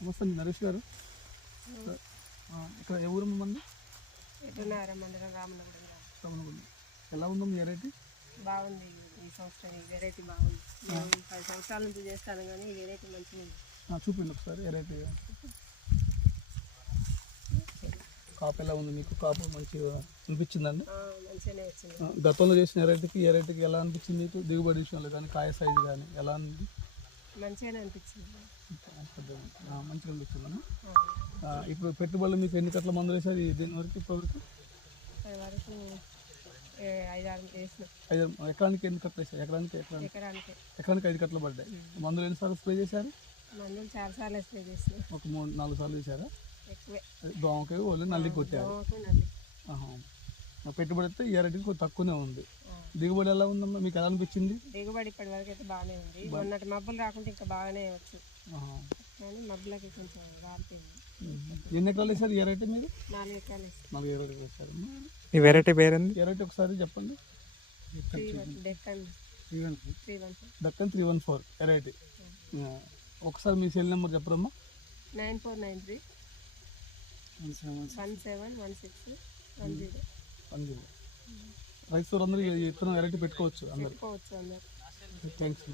నమస్తే నరేష్ గారు. ఇక్కడ ఏ ఊరు మంది? రామనగూడెం. ఎలా ఉందో మీ వెరైటీ? బాగుంది. ఈ సంవత్సరం ఈ వెరైటీ బాగుంది. 10 సంవత్సరాల నుంచి చేస్తాను కానీ ఈ వెరైటీ మంచిగా ఉంది. చూపిండి ఒకసారి వెరైటీ. కాపు ఎలా ఉంది మీకు? కాపు మంచిగా అనిపించిందండి? మంచిగానే వచ్చింది. గతంలో చేసిన వెరైటీకి ఈ వెరైటీకి ఎలా అనిపించింది మీకు? దిగుబడి విషయంలో కానీ కాయ సైజు కానీ ఎలా ఉంది? మంచిగానే అనిపించింది. మంచిగా అనిపించిందన్న. ఇప్పుడు పెట్టుబడులు మీకు ఎన్ని కట్ల మందులు వేసారు దీని వరకు? ఇప్పటివరకు 5-6 వేసినాం. ఎకరానికి ఎన్ని కట్టలు వేసారు? ఎకరానికి 5 కట్టలు పడ్డాయి. మందులు ఎన్నిసార్లు స్ప్రే చేశారు? మందులు 4 సార్లు స్ప్రే చేసినాం. ఒక 3-4 సార్లు చేశారా? ఎక్కువే. దోమకాయ వాళ్ళు నల్లికి కొట్టారు. పెట్టుబడి అయితే ఈ వెరైటీకి కొంచెం తక్కువనే ఉంది. దిగుబడి ఎలా ఉందమ్మా మీకు? ఎలా అనిపించింది? దిగుబడి ఇప్పటి వరకు అయితే బాగానే ఉంది. మొన్నటి మబ్బులు రాకుంటే ఇంకా బాగానే వచ్చు కానీ మబ్బులకి కొంచెం రాలిపోయింది. ఎన్ని ఎకరాలు వేసారు ఈ వెరైటీ మీరు? 4 ఎకరాలు వేసారు. 4 ఎకరాలు వేసారు. ఈ వెరైటీ పేరుంది? వెరైటీ ఒకసారి చెప్పండి. దక్కన్ 314 వెరైటీ. ఒకసారి మీ సెల్ నెంబర్ చెప్పరమ్మా. 9493 171610. రైతులందరూ ఇతర వెరైటీ పెట్టుకోవచ్చు అందరు. పెట్టుకోవచ్చు అందరు. థ్యాంక్స్.